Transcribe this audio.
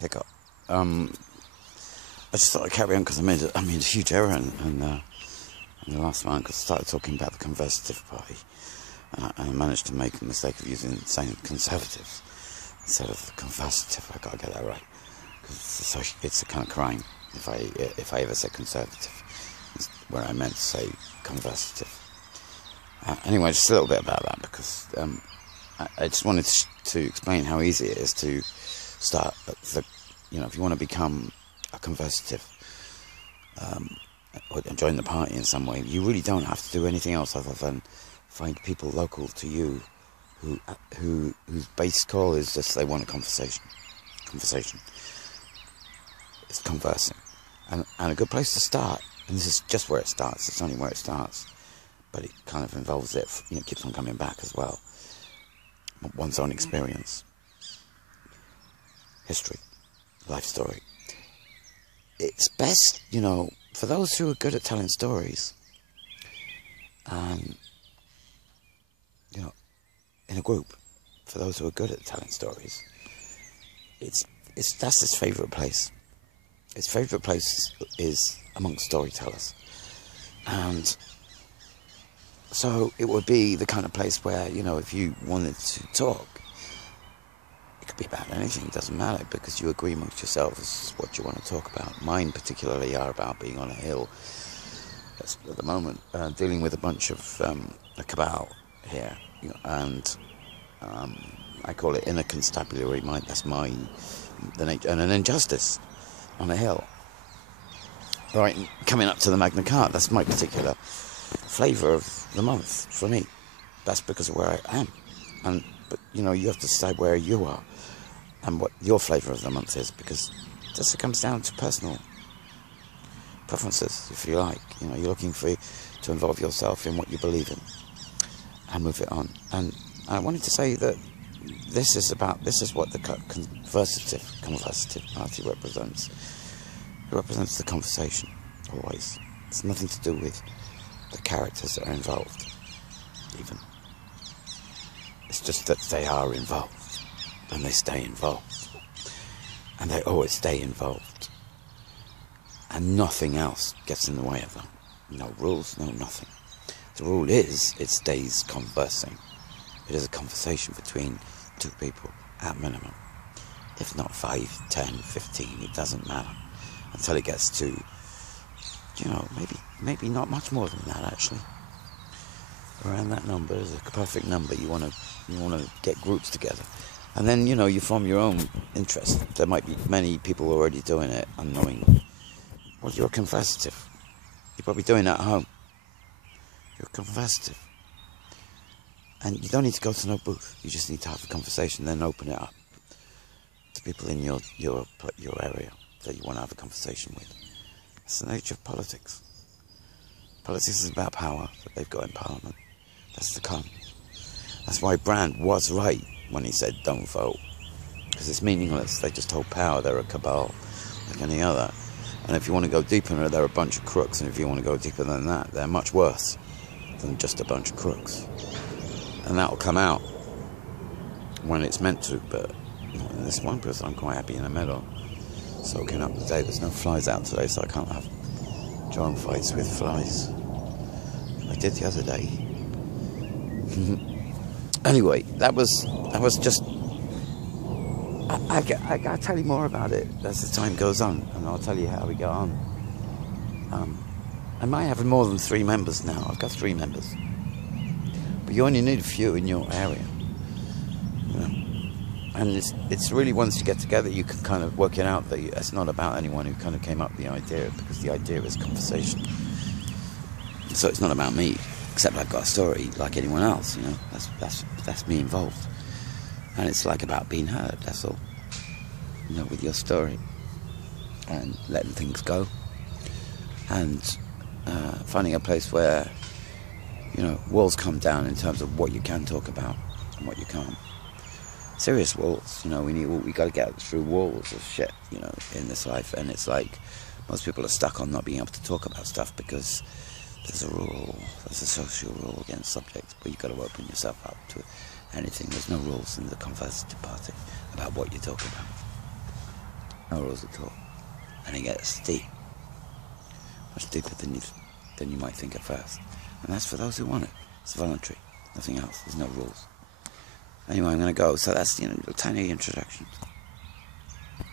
pick up. I just thought I'd carry on because I made a huge error in the last one, because I started talking about the Conversative Party, and I managed to make the mistake of saying Conservative instead of Conversative. I gotta get that right, because it's a kind of crime if I ever say Conservative, where I meant to say Conversative. Anyway, just a little bit about that, because I just wanted to explain how easy it is to start if you want to become a Conversative, or join the party in some way, you really don't have to do anything else other than find people local to you whose base call is just they want a conversation. It's conversing, and a good place to start. And this is just where it starts. It's only where it starts, but it kind of involves it. Keeps on coming back as well. One's own experience, history, life story. It's best, for those who are good at telling stories, in a group, for those who are good at telling stories, that's its favourite place. Its favourite place is amongst storytellers. And so it would be the kind of place where, if you wanted to talk, it could be about anything, it doesn't matter, because you agree amongst yourselves what you want to talk about. Mine particularly are about being on a hill at the moment, dealing with a bunch of a cabal here, and I call it inner constabulary. That's the nature, and an injustice on a hill. Right, coming up to the Magna Carta, that's my particular flavour of the month for me. That's because of where I am. But you have to decide where you are and what your flavour of the month is, because this comes down to personal preferences, if you like. You're looking to involve yourself in what you believe in and move it on. And I wanted to say that this is what the Conversative Party represents. It represents the conversation, always. It's nothing to do with the characters that are involved, even. It's just that they are involved, and they stay involved, and they always stay involved, and nothing else gets in the way of them. No rules, no nothing. The rule is, it stays conversing. It is a conversation between two people, at minimum. If not 5, 10, 15, it doesn't matter. Until it gets to, maybe not much more than that, actually. Around that number is a perfect number. You want to get groups together, and then you form your own interest. There might be many people already doing it, unknowing. Well, you're a conversative. You're probably doing that at home. You're a conversative, and you don't need to go to no booth. You just need to have a conversation, then open it up to people in your area that you want to have a conversation with. It's the nature of politics. Politics is about power that they've got in Parliament. That's the con. That's why Brand was right when he said don't vote, because it's meaningless. They just hold power. They're a cabal like any other. And if you want to go deeper, they're a bunch of crooks. And if you want to go deeper than that, they're much worse than just a bunch of crooks. And that'll come out when it's meant to, but not in this one, because I'm quite happy in the middle, soaking up the day. There's no flies out today, so I can't have drone fights with flies. I did the other day. Anyway, that was just. I gotta tell you more about it as the time goes on, and I'll tell you how we go on. I might have more than 3 members now. I've got 3 members, but you only need a few in your area. And it's really, once you get together, you can kind of work it out that it's not about anyone who kind of came up with the idea, because the idea is conversation. So it's not about me, except I've got a story like anyone else. That's me involved, and it's like about being heard. That's all. With your story, and letting things go, and finding a place where walls come down in terms of what you can talk about and what you can't. Serious walls, we got to get through walls of shit, in this life. And it's like most people are stuck on not being able to talk about stuff because there's a social rule against subjects, but you've got to open yourself up to anything. There's no rules in the Conversative Party about what you talk about. No rules at all. And it gets deep. Much deeper than you might think at first. And that's for those who want it. It's voluntary. Nothing else. There's no rules. Anyway, I'm going to go. So that's, a tiny introduction.